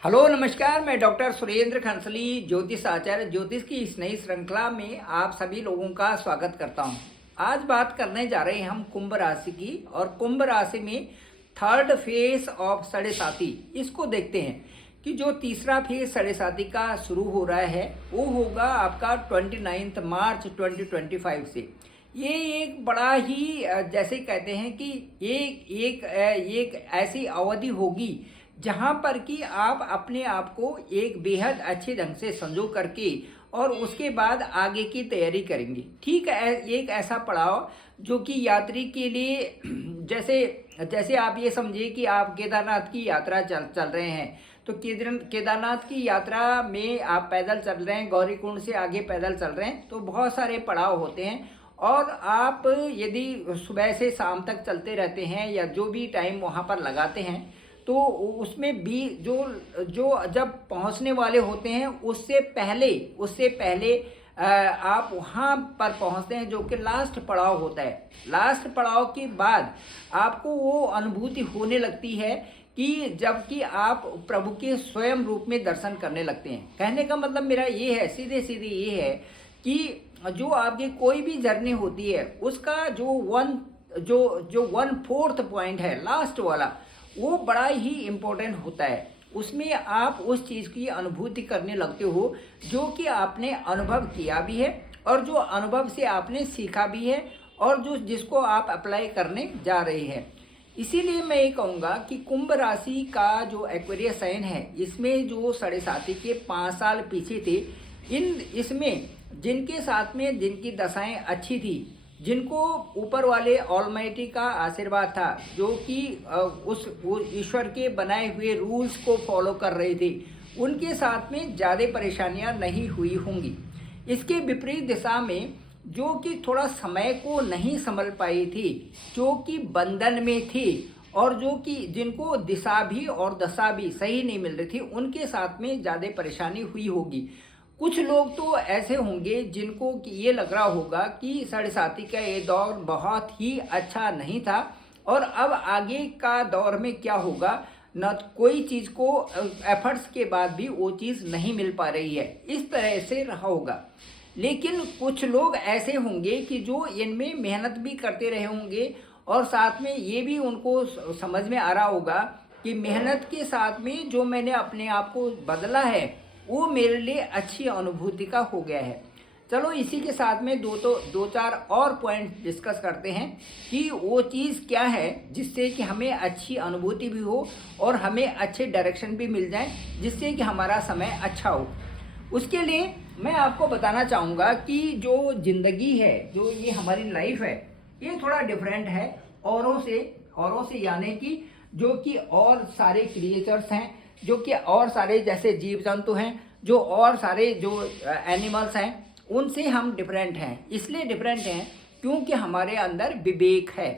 Hello नमस्कार, मैं doctor Surendra खंसली ज्योतिष आचार्य ज्योतिष की इस नई श्रृंखला में आप सभी लोगों का स्वागत करता हूं। आज बात करने जा रहे हैं हम कुंभ राशि की, और कुंभ राशि में थर्ड फेज ऑफ साढ़े साथी इसको देखते हैं कि जो तीसरा फेज साढ़े साथी का शुरू हो रहा है वो होगा आपका 29 मार्च 2025 से। ये एक बड़ा ही जैसे कहते हैं कि एक ऐसी अवधि होगी जहां पर कि आप अपने आप को एक बेहद अच्छे ढंग से संजो करके और उसके बाद आगे की तैयारी करेंगे। ठीक है, एक ऐसा पड़ाव जो कि यात्री के लिए जैसे जैसे आप ये समझिए कि आप केदारनाथ की यात्रा चल रहे हैं, तो केदारनाथ की यात्रा में आप पैदल चल रहे हैं, गौरीकुंड से आगे पैदल चल रहे हैं, तो बहुत सारे पड़ाव होते हैं। और आप यदि सुबह से शाम तक चलते रहते हैं या जो भी टाइम वहाँ पर लगाते हैं, तो उसमें भी जो जब पहुंचने वाले होते हैं उससे पहले आप वहां पर पहुंचते हैं, जो कि लास्ट पड़ाव होता है। लास्ट पड़ाव के बाद आपको वो अनुभूति होने लगती है कि जबकि आप प्रभु के स्वयं रूप में दर्शन करने लगते हैं। कहने का मतलब मेरा ये है, सीधे सीधे ये है कि जो आपकी कोई भी जर्नी होती है उसका जो 1/4 पॉइंट है, लास्ट वाला, वो बड़ा ही इम्पोर्टेंट होता है। उसमें आप उस चीज़ की अनुभूति करने लगते हो जो कि आपने अनुभव किया भी है और जो अनुभव से आपने सीखा भी है और जिसको आप अप्लाई करने जा रहे हैं। इसीलिए मैं ये कहूँगा कि कुंभ राशि का जो एक्वेरियस साइन है, इसमें जो साढ़े साथी के 5 साल पीछे थे, इसमें जिनके साथ में जिनकी दशाएं अच्छी थी, जिनको ऊपर वाले ऑलमाइटी का आशीर्वाद था, जो कि उस ईश्वर के बनाए हुए रूल्स को फॉलो कर रहे थे, उनके साथ में ज़्यादा परेशानियां नहीं हुई होंगी। इसके विपरीत दिशा में जो कि थोड़ा समय को नहीं संभल पाई थी, जो कि बंधन में थी और जो कि जिनको दिशा भी और दशा भी सही नहीं मिल रही थी, उनके साथ में ज़्यादा परेशानी हुई होगी। कुछ लोग तो ऐसे होंगे जिनको कि ये लग रहा होगा कि साढ़े साथी का ये दौर बहुत ही अच्छा नहीं था और अब आगे का दौर में क्या होगा, न कोई चीज़ को एफर्ट्स के बाद भी वो चीज़ नहीं मिल पा रही है, इस तरह से रहा होगा। लेकिन कुछ लोग ऐसे होंगे कि जो इनमें मेहनत भी करते रहे होंगे और साथ में ये भी उनको समझ में आ रहा होगा कि मेहनत के साथ में जो मैंने अपने आप को बदला है वो मेरे लिए अच्छी अनुभूति का हो गया है। चलो इसी के साथ में दो चार और पॉइंट डिस्कस करते हैं कि वो चीज़ क्या है जिससे कि हमें अच्छी अनुभूति भी हो और हमें अच्छे डायरेक्शन भी मिल जाए, जिससे कि हमारा समय अच्छा हो। उसके लिए मैं आपको बताना चाहूँगा कि जो ज़िंदगी है, जो ये हमारी लाइफ है, ये थोड़ा डिफरेंट है औरों से यानी कि जो कि और सारे क्रिएचर्स हैं, जो कि और सारे जैसे जीव जंतु हैं, जो और सारे जो एनिमल्स हैं, उनसे हम डिफरेंट हैं। इसलिए डिफरेंट हैं क्योंकि हमारे अंदर विवेक है।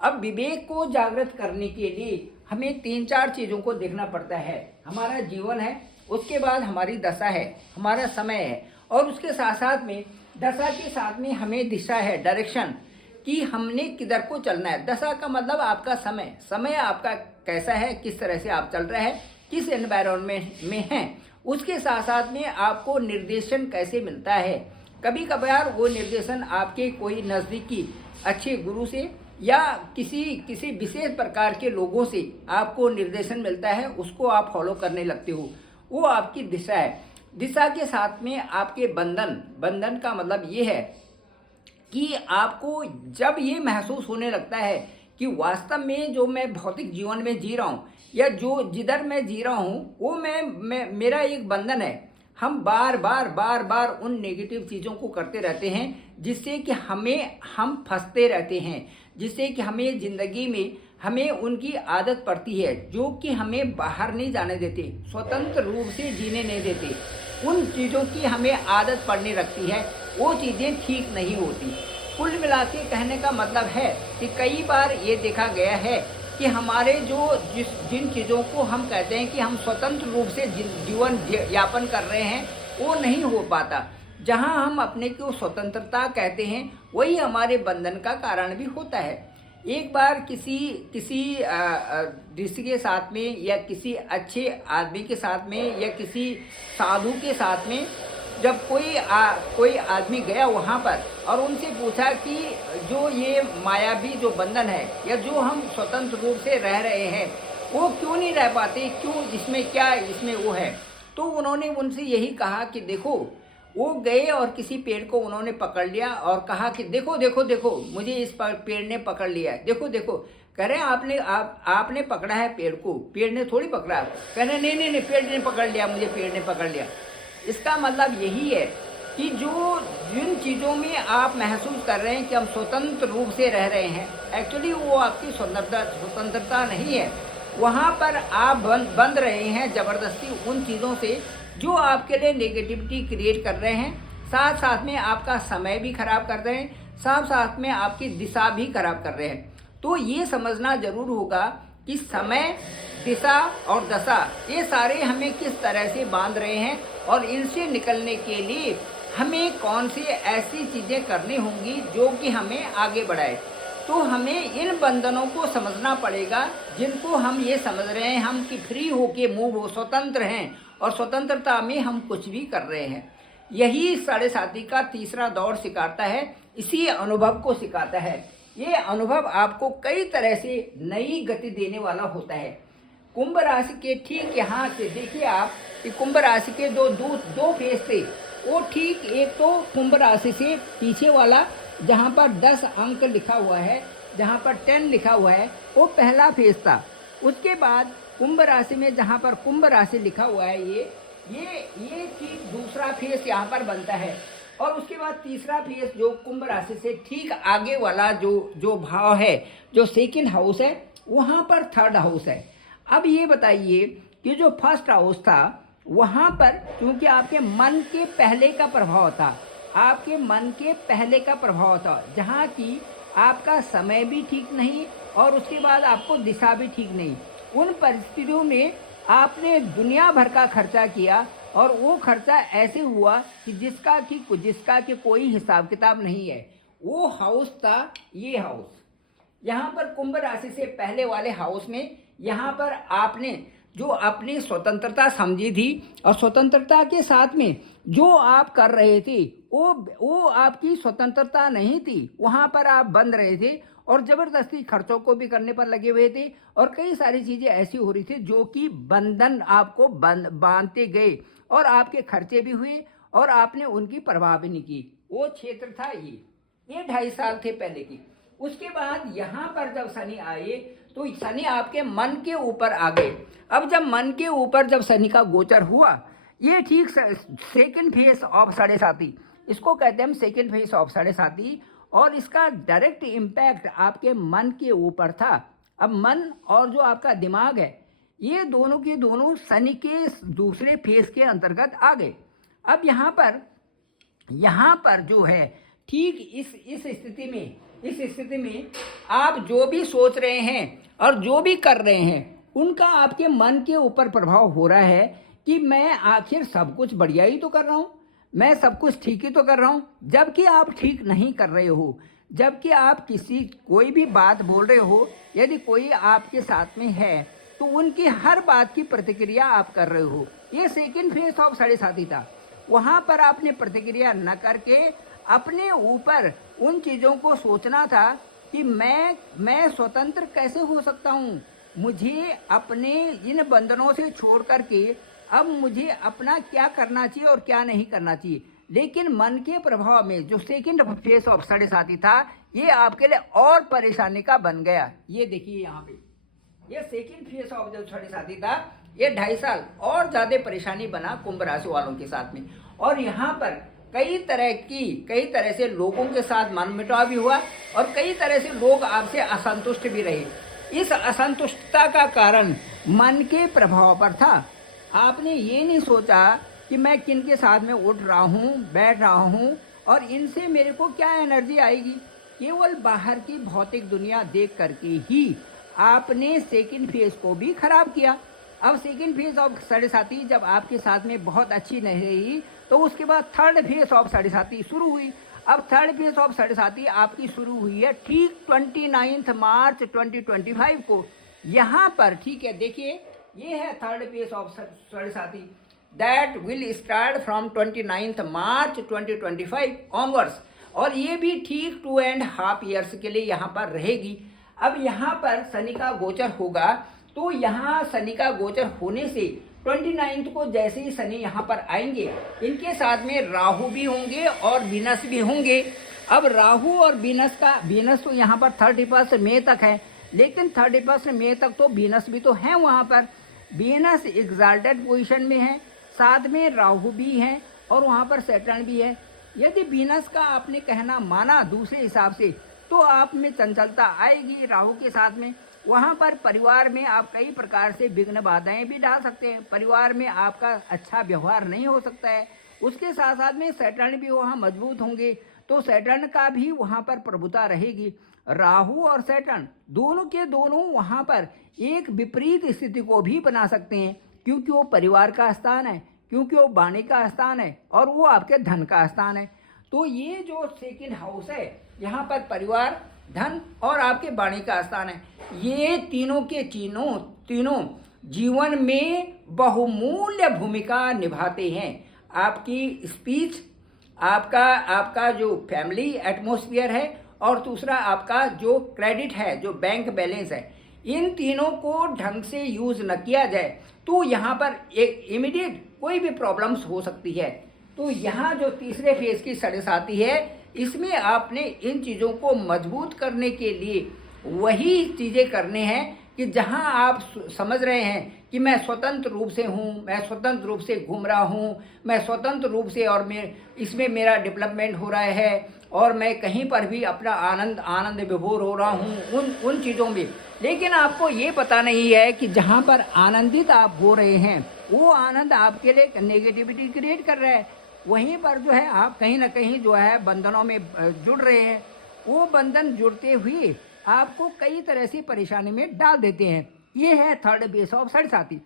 अब विवेक को जागृत करने के लिए हमें 3-4 चीज़ों को देखना पड़ता है। हमारा जीवन है, उसके बाद हमारी दशा है, हमारा समय है, और उसके साथ साथ में दशा के साथ में हमें दिशा है, डायरेक्शन, कि हमने किधर को चलना है। दशा का मतलब आपका समय आपका कैसा है, किस तरह से आप चल रहे हैं, किस एनवायरनमेंट में हैं। उसके साथ साथ में आपको निर्देशन कैसे मिलता है। कभी कभार वो निर्देशन आपके कोई नज़दीकी अच्छे गुरु से या किसी विशेष प्रकार के लोगों से आपको निर्देशन मिलता है, उसको आप फॉलो करने लगते हो, वो आपकी दिशा है। दिशा के साथ में आपके बंधन का मतलब ये है कि आपको जब ये महसूस होने लगता है कि वास्तव में जो मैं भौतिक जीवन में जी रहा हूँ या जिधर मैं जी रहा हूँ वो मेरा एक बंधन है। हम बार बार उन नेगेटिव चीज़ों को करते रहते हैं, जिससे कि हम फंसते रहते हैं, जिससे कि हमें ज़िंदगी में हमें उनकी आदत पड़ती है, जो कि हमें बाहर नहीं जाने देते, स्वतंत्र रूप से जीने नहीं देते। उन चीज़ों की हमें आदत पड़ने लगती है, वो चीज़ें ठीक नहीं होती। कुल मिला के कहने का मतलब है कि कई बार ये देखा गया है कि हमारे जिन चीज़ों को हम कहते हैं कि हम स्वतंत्र रूप से जीवन यापन कर रहे हैं, वो नहीं हो पाता। जहां हम अपने को स्वतंत्रता कहते हैं, वही हमारे बंधन का कारण भी होता है। एक बार किसी किसी ऋषि के साथ में या किसी अच्छे आदमी के साथ में या किसी साधु के साथ में जब कोई आदमी गया वहाँ पर और उनसे पूछा कि जो ये मायावी जो बंधन है या जो हम स्वतंत्र रूप से रह रहे हैं वो क्यों नहीं रह पाते, क्यों, इसमें क्या इसमें वो है। तो उन्होंने उनसे यही कहा कि देखो, वो गए और किसी पेड़ को उन्होंने पकड़ लिया और कहा कि देखो देखो देखो मुझे इस पेड़ ने पकड़ लिया है, देखो देखो। कह रहे हैं आपने पकड़ा है पेड़ को, पेड़ ने थोड़ी पकड़ा। कह रहे नहीं नहीं नहीं, पेड़ ने पकड़ लिया मुझे, पेड़ ने पकड़ लिया। इसका मतलब यही है कि जिन चीज़ों में आप महसूस कर रहे हैं कि हम स्वतंत्र रूप से रह रहे हैं, एक्चुअली वो आपकी स्वतंत्रता नहीं है। वहाँ पर आप बंध रहे हैं ज़बरदस्ती उन चीज़ों से जो आपके लिए नेगेटिविटी क्रिएट कर रहे हैं, साथ साथ में आपका समय भी खराब कर रहे हैं, साथ साथ में आपकी दिशा भी खराब कर रहे हैं। तो ये समझना जरूर होगा कि समय, दिशा और दशा ये सारे हमें किस तरह से बांध रहे हैं और इनसे निकलने के लिए हमें कौन सी ऐसी चीज़ें करनी होंगी जो कि हमें आगे बढ़ाए। तो हमें इन बंधनों को समझना पड़ेगा जिनको हम ये समझ रहे हैं हम कि फ्री होके मूव हो, स्वतंत्र हैं और स्वतंत्रता में हम कुछ भी कर रहे हैं। यही साढ़े साथी का तीसरा दौर सिखाता है, इसी अनुभव को सिखाता है। ये अनुभव आपको कई तरह से नई गति देने वाला होता है। कुंभ राशि के ठीक यहाँ से देखिए आप कि कुंभ राशि के दो फेज थे। वो ठीक एक तो कुंभ राशि से पीछे वाला जहाँ पर 10 अंक लिखा हुआ है, जहाँ पर 10 लिखा हुआ है, वो पहला फेज था। उसके बाद कुंभ राशि में जहाँ पर कुंभ राशि लिखा हुआ है ये ठीक दूसरा फेज यहाँ पर बनता है। और उसके बाद तीसरा फेज जो कुंभ राशि से ठीक आगे वाला जो भाव है, जो सेकंड हाउस है, वहाँ पर थर्ड हाउस है। अब ये बताइए कि जो फर्स्ट हाउस था वहाँ पर क्योंकि आपके मन के पहले का प्रभाव था, आपके मन के पहले का प्रभाव था, जहाँ की आपका समय भी ठीक नहीं और उसके बाद आपको दिशा भी ठीक नहीं। उन परिस्थितियों में आपने दुनिया भर का खर्चा किया और वो खर्चा ऐसे हुआ कि जिसका कि कोई हिसाब किताब नहीं है। वो हाउस था ये हाउस। यहाँ पर कुंभ राशि से पहले वाले हाउस में यहाँ पर आपने जो अपनी स्वतंत्रता समझी थी और स्वतंत्रता के साथ में जो आप कर रहे थे वो आपकी स्वतंत्रता नहीं थी। वहाँ पर आप बंध रहे थे और ज़बरदस्ती खर्चों को भी करने पर लगे हुए थे और कई सारी चीज़ें ऐसी हो रही थी जो कि बंधन आपको बांधते गए और आपके खर्चे भी हुए और आपने उनकी परवाह भी नहीं की। वो क्षेत्र था ये 2.5 साल थे पहले की। उसके बाद यहाँ पर जब शनि आए तो शनि आपके मन के ऊपर आ गए। अब जब मन के ऊपर जब शनि का गोचर हुआ, ये ठीक सेकंड फेज ऑफ साढ़े साथी, इसको कहते हैं हम सेकंड फेज ऑफ साढ़े साथी, और इसका डायरेक्ट इम्पैक्ट आपके मन के ऊपर था। अब मन और जो आपका दिमाग है ये दोनों के दोनों शनि के दूसरे फेज के अंतर्गत आ गए। अब यहाँ पर जो है ठीक इस स्थिति में आप जो भी सोच रहे हैं और जो भी कर रहे हैं उनका आपके मन के ऊपर प्रभाव हो रहा है कि मैं आखिर सब कुछ बढ़िया ही तो कर रहा हूँ, मैं सब कुछ ठीक ही तो कर रहा हूँ, जबकि आप ठीक नहीं कर रहे हो। जबकि आप कोई भी बात बोल रहे हो, यदि कोई आपके साथ में है तो उनकी हर बात की प्रतिक्रिया आप कर रहे हो। ये सेकंड फेज ऑफ साढ़े साथी था। वहाँ पर आपने प्रतिक्रिया न करके अपने ऊपर उन चीज़ों को सोचना था कि मैं स्वतंत्र कैसे हो सकता हूँ, मुझे अपने इन बंधनों से छोड़ करके अब मुझे अपना क्या करना चाहिए और क्या नहीं करना चाहिए। लेकिन मन के प्रभाव में जो सेकंड फेज ऑफ साढ़े साथी था ये आपके लिए और परेशानी का बन गया। ये देखिए यहाँ पे ये सेकंड फेज ऑफ जो साढ़े साथी था ये 2.5 साल और ज़्यादा परेशानी बना कुंभ राशि वालों के साथ में। और यहाँ पर कई तरह से लोगों के साथ मनमुटाव भी हुआ और कई तरह से लोग आपसे असंतुष्ट भी रहे। इस असंतुष्टता का कारण मन के प्रभाव पर था। आपने ये नहीं सोचा कि मैं किन के साथ में उठ रहा हूँ, बैठ रहा हूँ और इनसे मेरे को क्या एनर्जी आएगी। केवल बाहर की भौतिक दुनिया देख करके ही आपने सेकंड फेज को भी खराब किया। अब सेकंड फेज ऑफ साढ़े साथी जब आपके साथ में बहुत अच्छी नहीं रही तो उसके बाद थर्ड फेज ऑफ साढ़े साथी शुरू हुई। अब थर्ड फेज ऑफ साढ़े आपकी शुरू हुई है ठीक 29 मार्च 2025 को यहाँ पर। ठीक है, देखिए ये है थर्ड फेज ऑफ साढ़े that will start from 29 March 2025 onwards, और ये भी ठीक 2.5 ईयर्स के लिए यहाँ पर रहेगी। अब यहाँ पर शनि का गोचर होगा, तो यहाँ शनि का गोचर होने से 29 को जैसे ही शनि यहाँ पर आएंगे, इनके साथ में राहु भी होंगे और वीनस भी होंगे। अब राहु और वीनस तो यहाँ पर 31 मई तक है, लेकिन 31 मई तक तो वीनस भी तो है वहाँ पर। वीनस एग्जाल्टेड पोजीशन में है, साथ में राहु भी है और वहाँ पर सैटर्न भी है। यदि वीनस का आपने कहना माना दूसरे हिसाब से, तो आप में चंचलता आएगी राहु के साथ में। वहाँ पर परिवार में आप कई प्रकार से विघ्न बाधाएं भी डाल सकते हैं, परिवार में आपका अच्छा व्यवहार नहीं हो सकता है। उसके साथ साथ में सैटर्न भी वहाँ मजबूत होंगे, तो सैटर्न का भी वहाँ पर प्रभुता रहेगी। राहु और सैटर्न दोनों के दोनों वहाँ पर एक विपरीत स्थिति को भी बना सकते हैं, क्योंकि वो परिवार का स्थान है, क्योंकि वो वाणी का स्थान है और वो आपके धन का स्थान है। तो ये जो सेकंड हाउस है, यहाँ पर परिवार, धन और आपके वाणी का स्थान है। ये तीनों के तीनों जीवन में बहुमूल्य भूमिका निभाते हैं। आपकी स्पीच, आपका जो फैमिली एटमॉस्फेयर है, और दूसरा आपका जो क्रेडिट है, जो बैंक बैलेंस है, इन तीनों को ढंग से यूज न किया जाए तो यहाँ पर एक इमीडिएट कोई भी प्रॉब्लम्स हो सकती है। तो यहाँ जो तीसरे फेज की साढ़े है, इसमें आपने इन चीज़ों को मजबूत करने के लिए वही चीज़ें करने हैं कि जहां आप समझ रहे हैं कि मैं स्वतंत्र रूप से हूं, मैं स्वतंत्र रूप से घूम रहा हूं, मैं स्वतंत्र रूप से और इसमें मेरा डेवलपमेंट हो रहा है और मैं कहीं पर भी अपना आनंद विभोर हो रहा हूं उन चीज़ों में। लेकिन आपको ये पता नहीं है कि जहां पर आनंदित आप हो रहे हैं, वो आनंद आपके लिए नेगेटिविटी क्रिएट कर रहा है। वहीं पर जो है आप कहीं ना कहीं जो है बंधनों में जुड़ रहे हैं। वो बंधन जुड़ते हुए आपको कई तरह से परेशानी में डाल देते हैं। ये है थर्ड बेस ऑफ साढ़े।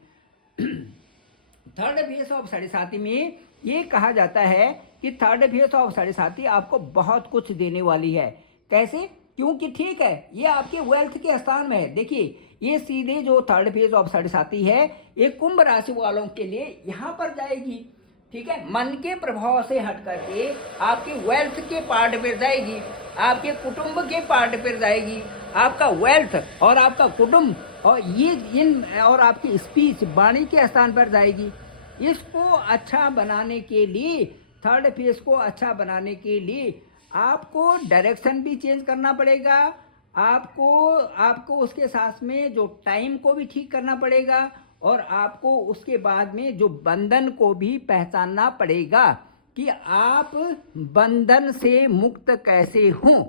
थर्ड बेस ऑफ साढ़े में ये कहा जाता है कि थर्ड बेस ऑफ साढ़े आपको बहुत कुछ देने वाली है। कैसे? क्योंकि ठीक है, ये आपके वेल्थ के स्थान में है। देखिए, ये सीधे जो थर्ड फेज ऑफ साढ़े है, ये कुंभ राशि वालों के लिए यहाँ पर जाएगी। ठीक है, मन के प्रभाव से हट करके आपके वेल्थ के पार्ट पर जाएगी, आपके कुटुंब के पार्ट पर जाएगी। आपका वेल्थ और आपका कुटुंब और और आपकी स्पीच, वाणी के स्थान पर जाएगी। इसको अच्छा बनाने के लिए, थर्ड फेज को अच्छा बनाने के लिए आपको डायरेक्शन भी चेंज करना पड़ेगा। आपको उसके साथ में जो टाइम को भी ठीक करना पड़ेगा, और आपको उसके बाद में जो बंधन को भी पहचानना पड़ेगा कि आप बंधन से मुक्त कैसे हों।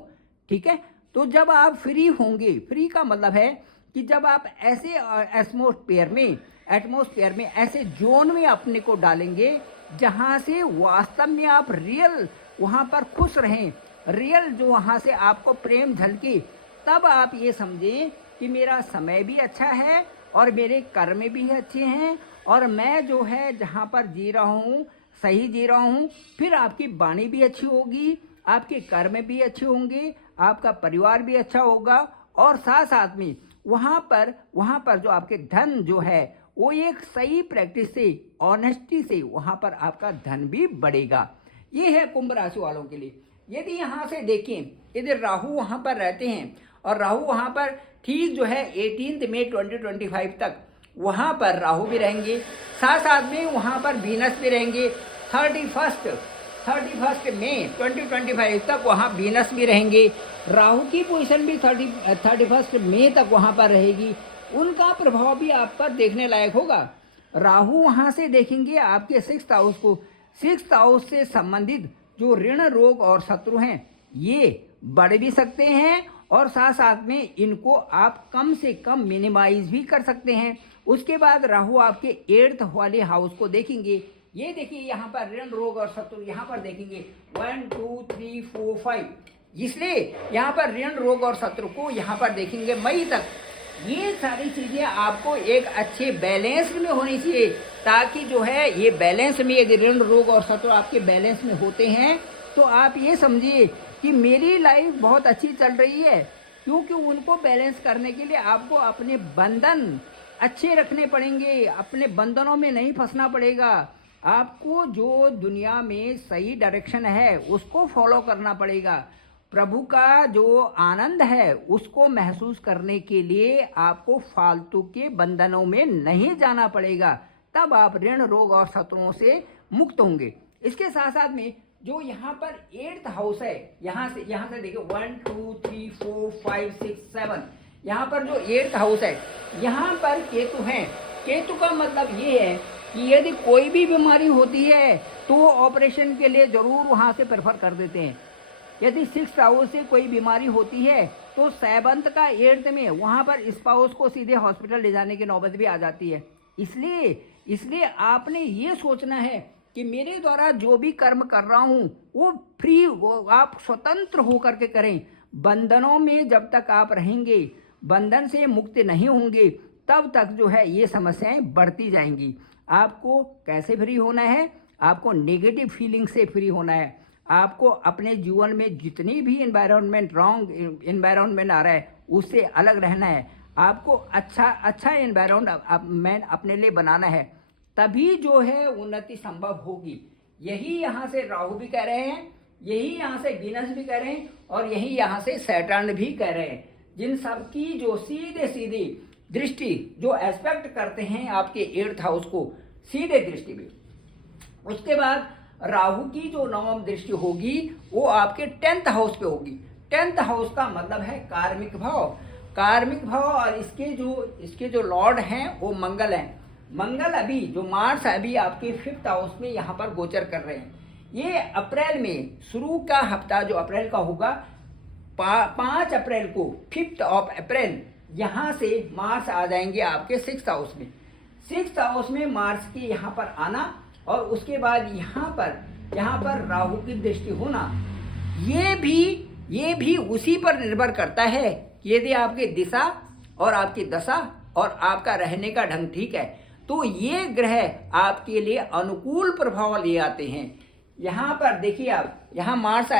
ठीक है, तो जब आप फ्री होंगे, फ्री का मतलब है कि जब आप ऐसे एटमॉस्फेयर में ऐसे जोन में अपने को डालेंगे जहां से वास्तव में आप रियल वहां पर खुश रहें, रियल जो वहां से आपको प्रेम झलके, तब आप ये समझें कि मेरा समय भी अच्छा है और मेरे कर्म भी अच्छे हैं और मैं जो है जहाँ पर जी रहा हूँ सही जी रहा हूँ। फिर आपकी वाणी भी अच्छी होगी, आपके कर्म भी अच्छे होंगे, आपका परिवार भी अच्छा होगा, और साथ साथ में वहाँ पर जो आपके धन जो है वो एक सही प्रैक्टिस से, ऑनेस्टी से वहाँ पर आपका धन भी बढ़ेगा। ये है कुंभ राशि वालों के लिए। यदि यहाँ से देखें, यदि राहु वहाँ पर रहते हैं और राहु वहाँ पर ठीक जो है 18 मई 2025 तक वहाँ पर राहु भी रहेंगे, साथ साथ में वहाँ पर वीनस भी रहेंगे। 31 मई 2025 तक वहाँ वीनस भी रहेंगे। राहु की पोजीशन भी 31 मई तक वहाँ पर रहेगी। उनका प्रभाव भी आप पर देखने लायक होगा। राहु वहाँ से देखेंगे आपके 6th हाउस को। 6th हाउस से संबंधित जो ऋण, रोग और शत्रु हैं, ये बढ़ भी सकते हैं और साथ साथ में इनको आप कम से कम मिनिमाइज भी कर सकते हैं। उसके बाद राहु आपके 8th वाले हाउस को देखेंगे। ये देखिए यहाँ पर ऋण, रोग और शत्रु यहाँ पर देखेंगे 1 2 3 4 5, इसलिए यहाँ पर ऋण, रोग और शत्रु को यहाँ पर देखेंगे मई तक। ये सारी चीजें आपको एक अच्छे बैलेंस में होनी चाहिए, ताकि जो है ये बैलेंस में, यदि ऋण, रोग और शत्रु आपके बैलेंस में होते हैं तो आप ये समझिए कि मेरी लाइफ बहुत अच्छी चल रही है, क्योंकि उनको बैलेंस करने के लिए आपको अपने बंधन अच्छे रखने पड़ेंगे, अपने बंधनों में नहीं फंसना पड़ेगा। आपको जो दुनिया में सही डायरेक्शन है उसको फॉलो करना पड़ेगा। प्रभु का जो आनंद है उसको महसूस करने के लिए आपको फालतू के बंधनों में नहीं जाना पड़ेगा। तब आप ऋण, रोग और शत्रुओं से मुक्त होंगे। इसके साथ साथ में जो यहाँ पर 8th हाउस है, यहाँ से देखिए 1 2 3 4 5 6 7, यहाँ पर जो 8th हाउस है यहाँ पर केतु हैं। केतु का मतलब ये है कि यदि कोई भी बीमारी होती है तो ऑपरेशन के लिए जरूर वहाँ से प्रेफर कर देते हैं। यदि 6th हाउस से कोई बीमारी होती है तो 7th का 8th में वहाँ पर स्पाउस को सीधे हॉस्पिटल ले जाने की नौबत भी आ जाती है। इसलिए आपने ये सोचना है कि मेरे द्वारा जो भी कर्म कर रहा हूँ वो फ्री, वो आप स्वतंत्र होकर के करें। बंधनों में जब तक आप रहेंगे, बंधन से मुक्त नहीं होंगे, तब तक जो है ये समस्याएं बढ़ती जाएंगी। आपको कैसे फ्री होना है? आपको नेगेटिव फीलिंग से फ्री होना है। आपको अपने जीवन में जितनी भी रॉन्ग एनवायरनमेंट आ रहा है उससे अलग रहना है। आपको अच्छा एनवायरनमेंट अपने लिए बनाना है, तभी जो है उन्नति संभव होगी। यही यहाँ से राहु भी कह रहे हैं, यही यहाँ से वीनस भी कह रहे हैं, और यही यहाँ से सैटर्न भी कह रहे हैं, जिन सब की जो सीधे दृष्टि जो एस्पेक्ट करते हैं आपके 8th हाउस को सीधे दृष्टि में। उसके बाद राहु की जो 9वीं दृष्टि होगी वो आपके 10th हाउस पे होगी। 10th हाउस का मतलब है कार्मिक भाव, और इसके जो लॉर्ड हैं वो मंगल हैं। मंगल अभी जो मार्स अभी आपके 5th हाउस में यहाँ पर गोचर कर रहे हैं। ये अप्रैल में शुरू का हफ्ता जो अप्रैल का होगा, 5 अप्रैल को 5th ऑफ अप्रैल यहाँ से मार्स आ जाएंगे आपके 6th हाउस में। 6th हाउस में मार्स के यहाँ पर आना और उसके बाद यहाँ पर राहु की दृष्टि होना, ये भी उसी पर निर्भर करता है कि यदि आपकी दिशा और आपकी दशा और आपका रहने का ढंग ठीक है तो ये ग्रह आपके लिए अनुकूल प्रभाव ले आते हैं। यहाँ पर देखिए आप, यहाँ मार्स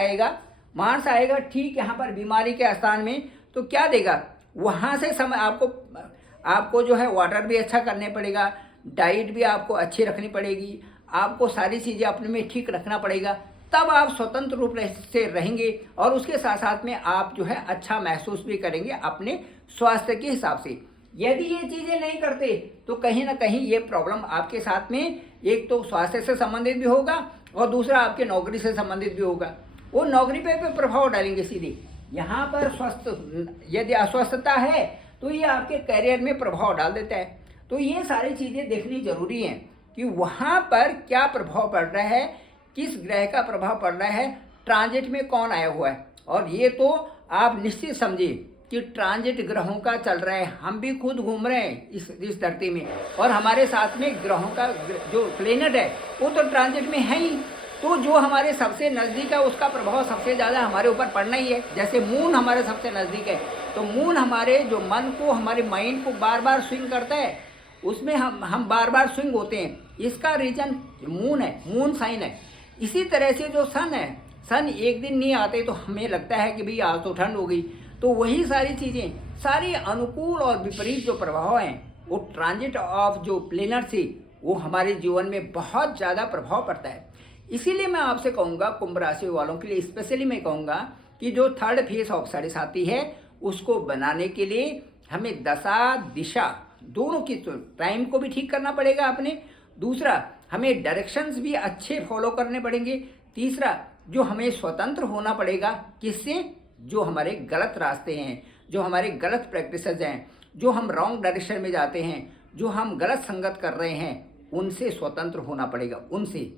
आएगा ठीक यहाँ पर बीमारी के स्थान में, तो क्या देगा? वहाँ से समय आपको जो है वाटर भी अच्छा करने पड़ेगा, डाइट भी आपको अच्छी रखनी पड़ेगी, आपको सारी चीज़ें अपने में ठीक रखना पड़ेगा, तब आप स्वतंत्र रूप से रहेंगे और उसके साथ साथ में आप जो है अच्छा महसूस भी करेंगे अपने स्वास्थ्य के हिसाब से। यदि ये चीज़ें नहीं करते तो कहीं ना कहीं ये प्रॉब्लम आपके साथ में एक तो स्वास्थ्य से संबंधित भी होगा और दूसरा आपके नौकरी से संबंधित भी होगा। वो नौकरी पे प्रभाव डालेंगे सीधे। यहाँ पर यदि अस्वस्थता है तो ये आपके करियर में प्रभाव डाल देता है। तो ये सारी चीज़ें देखनी जरूरी हैं कि वहाँ पर क्या प्रभाव पड़ रहा है, किस ग्रह का प्रभाव पड़ रहा है, ट्रांजिट में कौन आया हुआ है। और ये तो आप निश्चित समझिए कि ट्रांजिट ग्रहों का चल रहा है। हम भी खुद घूम रहे हैं इस धरती में, और हमारे साथ में ग्रहों का जो प्लेनेट है वो तो ट्रांजिट में है ही। तो जो हमारे सबसे नज़दीक है उसका प्रभाव सबसे ज़्यादा हमारे ऊपर पड़ना ही है। जैसे मून हमारे सबसे नज़दीक है, तो मून हमारे जो मन को, हमारे माइंड को बार बार स्विंग करता है, उसमें हम बार बार स्विंग होते हैं। इसका रीजन मून है, मून साइन है। इसी तरह से जो सन है, सन एक दिन नहीं आते तो हमें लगता है कि भाई आज तो ठंड हो गई। तो वही सारी चीज़ें, सारी अनुकूल और विपरीत जो प्रभाव हैं वो ट्रांजिट ऑफ जो प्लेनेट से वो हमारे जीवन में बहुत ज़्यादा प्रभाव पड़ता है। इसीलिए मैं आपसे कहूँगा, कुंभ राशि वालों के लिए स्पेशली मैं कहूँगा कि जो 3rd फेज ऑफ साढ़े है उसको बनाने के लिए हमें दशा दिशा दोनों की टाइम को भी ठीक करना पड़ेगा अपने। दूसरा, हमें डायरेक्शंस भी अच्छे फॉलो करने पड़ेंगे। तीसरा, जो हमें स्वतंत्र होना पड़ेगा किससे? जो हमारे गलत रास्ते हैं, जो हमारे गलत प्रैक्टिसेस हैं, जो हम रॉन्ग डायरेक्शन में जाते हैं, जो हम गलत संगत कर रहे हैं, उनसे स्वतंत्र होना पड़ेगा। उनसे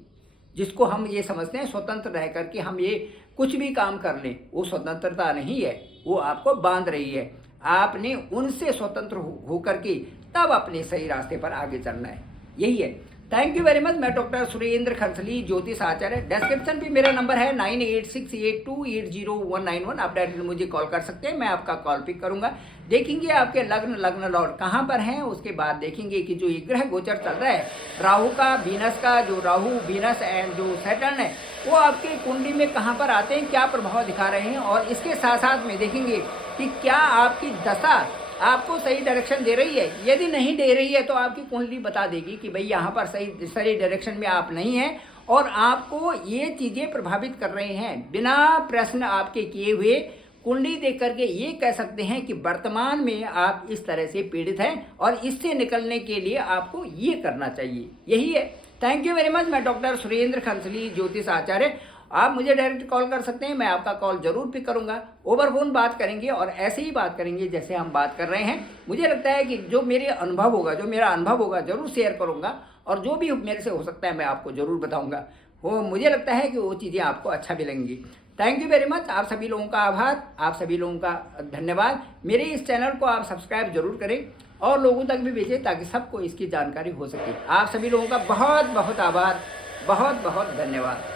जिसको हम ये समझते हैं स्वतंत्र रह करके हम ये कुछ भी काम कर लें, वो स्वतंत्रता नहीं है, वो आपको बांध रही है। आपने उनसे स्वतंत्र होकर के तब अपने सही रास्ते पर आगे चलना है, यही है। Thank you very much. मैं डॉक्टर सुरेंद्र खंसली, ज्योतिष आचार्य। डिस्क्रिप्शन पे मेरा नंबर है 9868280191। आप डायरेक्ट मुझे कॉल कर सकते हैं, मैं आपका कॉल पिक करूंगा। देखेंगे आपके लग्न लॉर्ड कहाँ पर हैं, उसके बाद देखेंगे कि जो ये ग्रह गोचर चल रहा है राहु का, वीनस का, जो राहु वीनस एंड जो सैटर्न है वो आपकी कुंडली में कहाँ पर आते हैं, क्या प्रभाव दिखा रहे हैं, और इसके साथ साथ में देखेंगे कि क्या आपकी दशा आपको सही डायरेक्शन दे रही है। यदि नहीं दे रही है तो आपकी कुंडली बता देगी कि भाई यहाँ पर सही डायरेक्शन में आप नहीं हैं और आपको ये चीज़ें प्रभावित कर रहे हैं। बिना प्रश्न आपके किए हुए कुंडली देख करके ये कह सकते हैं कि वर्तमान में आप इस तरह से पीड़ित हैं और इससे निकलने के लिए आपको ये करना चाहिए। यही है। Thank you very much. मैं डॉक्टर सुरेंद्र खंसली, ज्योतिष आचार्य। आप मुझे डायरेक्ट कॉल कर सकते हैं, मैं आपका कॉल जरूर पिक करूंगा। ओवर फोन बात करेंगे और ऐसे ही बात करेंगे जैसे हम बात कर रहे हैं। मुझे लगता है कि जो मेरा अनुभव होगा जरूर शेयर करूंगा और जो भी मेरे से हो सकता है मैं आपको जरूर बताऊंगा। वो मुझे लगता है कि वो चीज़ें आपको अच्छा भी लगेंगी। Thank you very much. आप सभी लोगों का आभार, आप सभी लोगों का धन्यवाद। मेरे इस चैनल को आप सब्सक्राइब जरूर करें और लोगों तक भी भेजें ताकि सबको इसकी जानकारी हो सके। आप सभी लोगों का बहुत बहुत आभार, बहुत बहुत धन्यवाद।